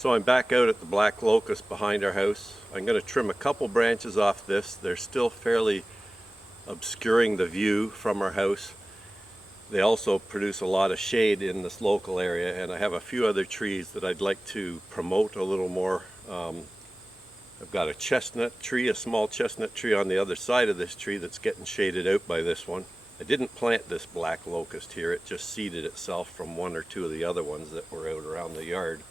So I'm back out at the black locust behind our house. I'm going to trim a couple branches off this. They're still fairly obscuring the view from our house. They also produce a lot of shade in this local area, and I have a few other trees that I'd like to promote a little more. I've got a chestnut tree, a small chestnut tree on the other side of this tree that's getting shaded out by this one. I didn't plant this black locust here, it just seeded itself from one or two of the other ones that were out around the yard.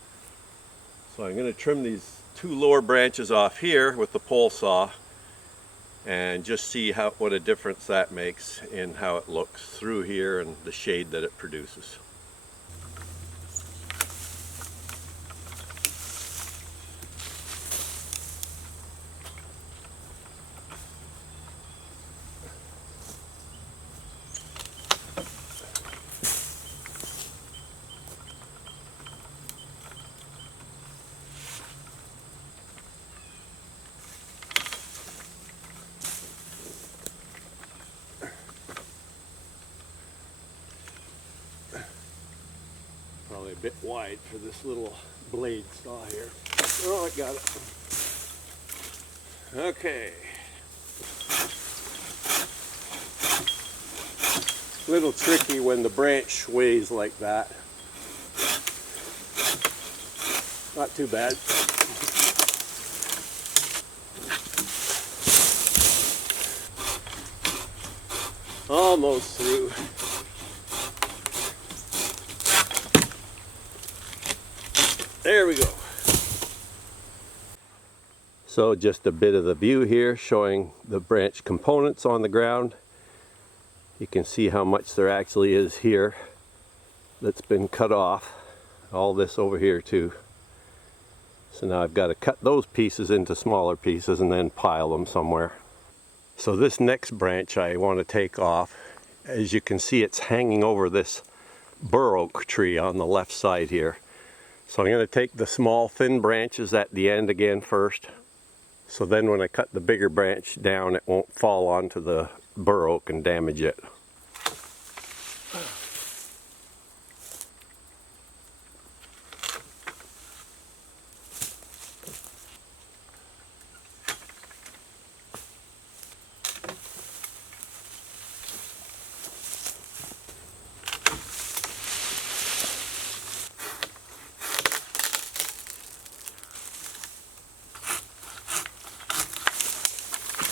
So I'm going to trim these two lower branches off here with the pole saw and just see what a difference that makes in how it looks through here and the shade that it produces. Probably a bit wide for this little blade saw here. Oh, I got it. Okay. A little tricky when the branch sways like that. Not too bad. Almost through. There we go. So just a bit of the view here showing the branch components on the ground. You can see how much there actually is here that's been cut off. All this over here too. So now I've got to cut those pieces into smaller pieces and then pile them somewhere. So this next branch I want to take off. As you can see, it's hanging over this bur oak tree on the left side here. So I'm going to take the small thin branches at the end again first. So then when I cut the bigger branch down, it won't fall onto the bur oak and damage it.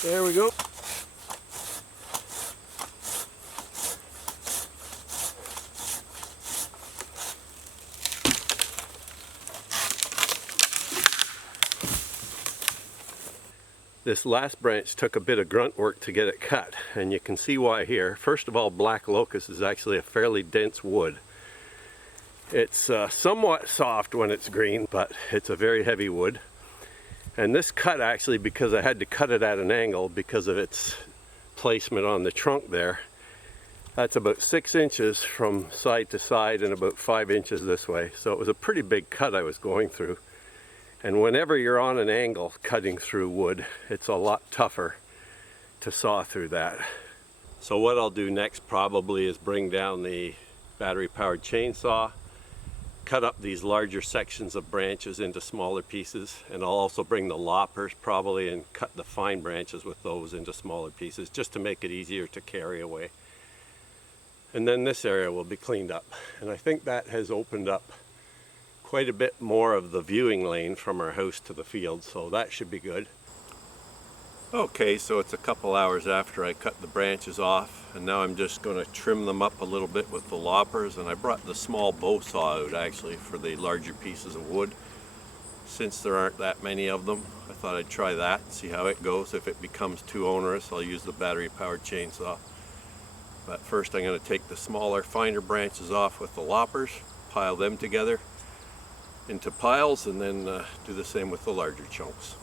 There we go. This last branch took a bit of grunt work to get it cut, and you can see why here. First of all, black locust is actually a fairly dense wood. It's somewhat soft when it's green, but it's a very heavy wood. And this cut actually, because I had to cut it at an angle because of its placement on the trunk there, that's about 6 inches from side to side and about 5 inches this way. So it was a pretty big cut I was going through. And whenever you're on an angle cutting through wood, it's a lot tougher to saw through that. So what I'll do next probably is bring down the battery-powered chainsaw, cut up these larger sections of branches into smaller pieces, and I'll also bring the loppers probably and cut the fine branches with those into smaller pieces just to make it easier to carry away. And then this area will be cleaned up, and I think that has opened up quite a bit more of the viewing lane from our house to the field, so that should be good. Okay, so it's a couple hours after I cut the branches off, and now I'm just going to trim them up a little bit with the loppers, and I brought the small bow saw out actually for the larger pieces of wood. Since there aren't that many of them, I thought I'd try that and see how it goes. If it becomes too onerous, I'll use the battery-powered chainsaw. But first I'm going to take the smaller, finer branches off with the loppers, pile them together into piles, and then do the same with the larger chunks.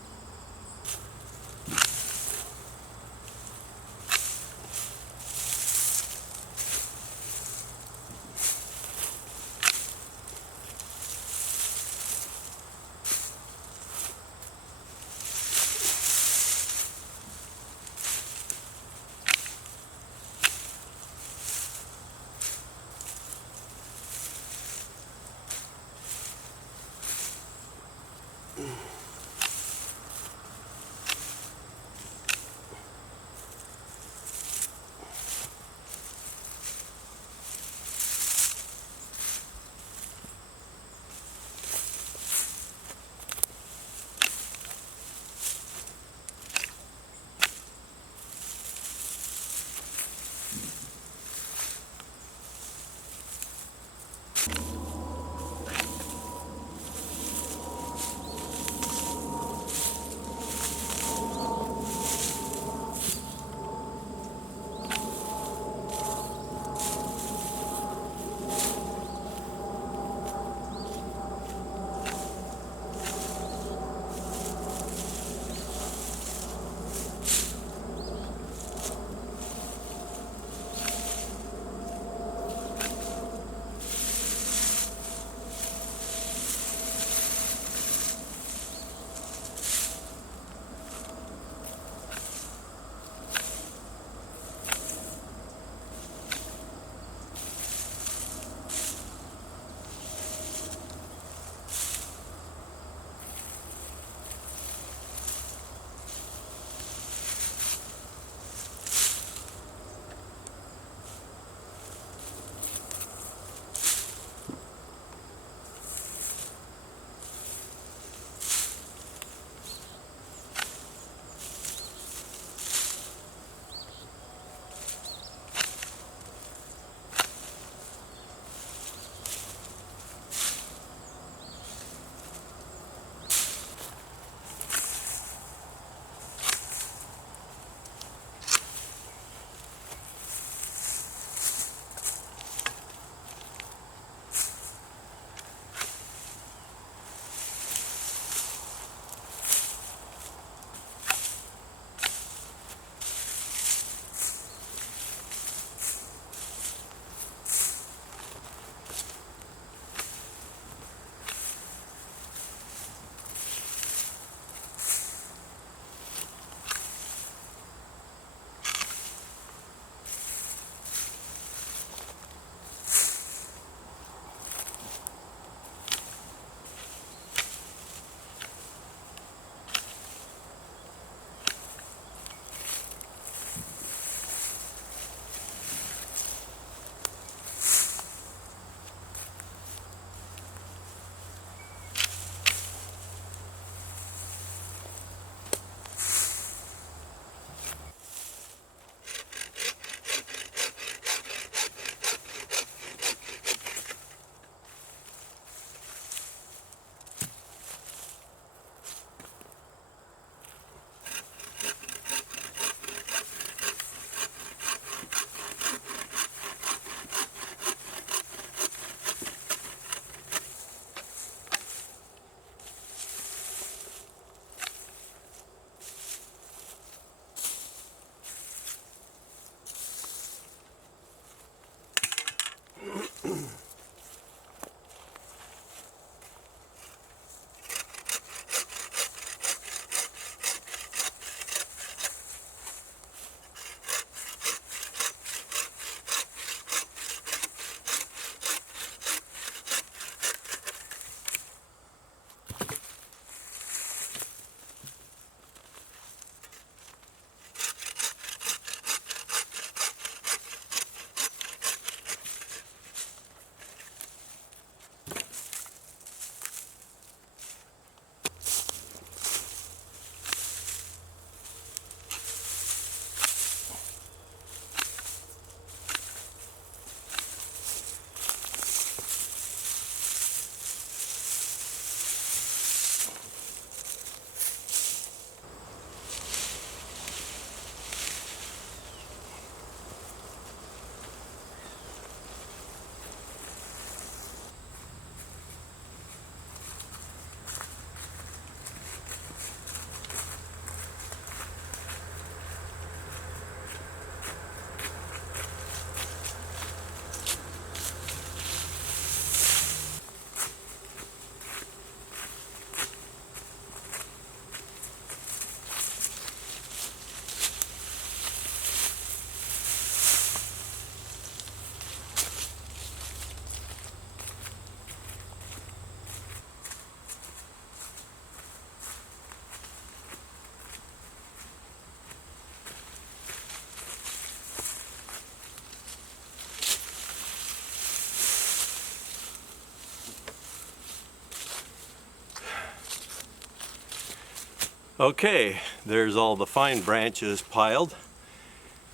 Okay, there's all the fine branches piled.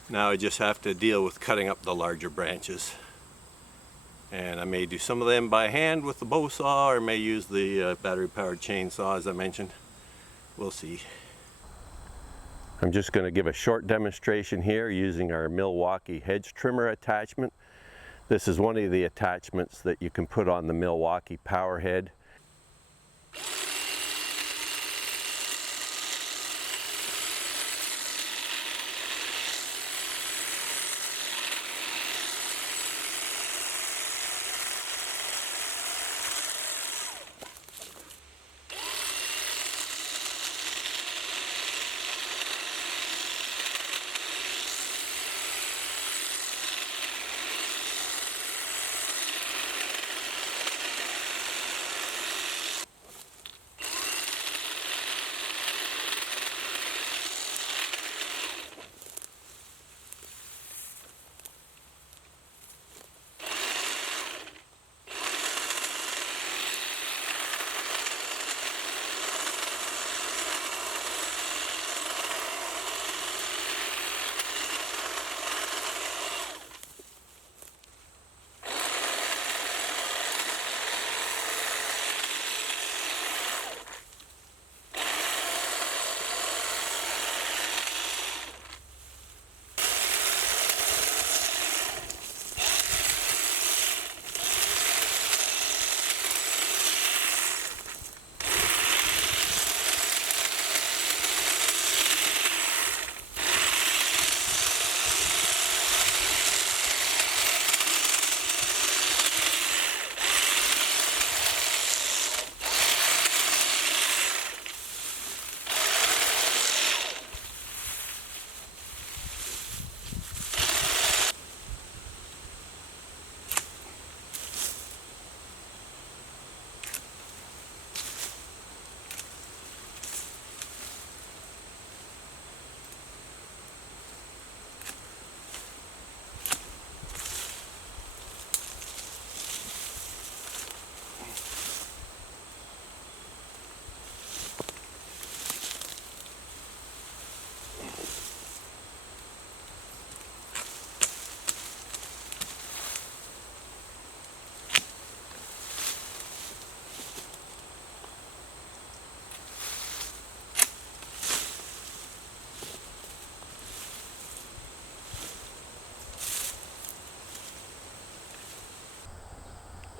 Now I just have to deal with cutting up the larger branches. And I may do some of them by hand with the bow saw, or may use the battery powered chainsaw as I mentioned. We'll see. I'm just going to give a short demonstration here using our Milwaukee hedge trimmer attachment. This is one of the attachments that you can put on the Milwaukee power head.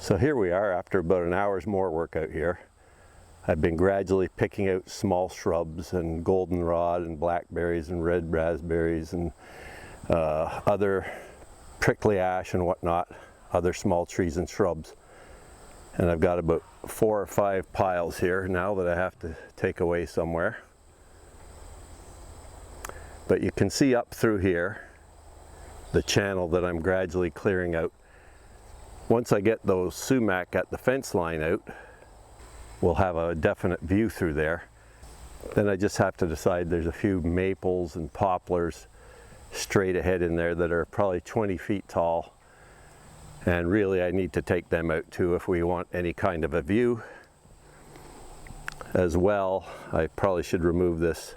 So here we are after about an hour's more work out here. I've been gradually picking out small shrubs and goldenrod and blackberries and red raspberries and other prickly ash and whatnot, other small trees and shrubs. And I've got about 4 or 5 piles here now that I have to take away somewhere. But you can see up through here the channel that I'm gradually clearing out. Once I get those sumac at the fence line out, we'll have a definite view through there. Then I just have to decide, there's a few maples and poplars straight ahead in there that are probably 20 feet tall. And really I need to take them out too if we want any kind of a view. As well, I probably should remove this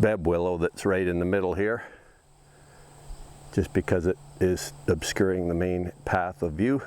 beb willow that's right in the middle here, just because it is obscuring the main path of view.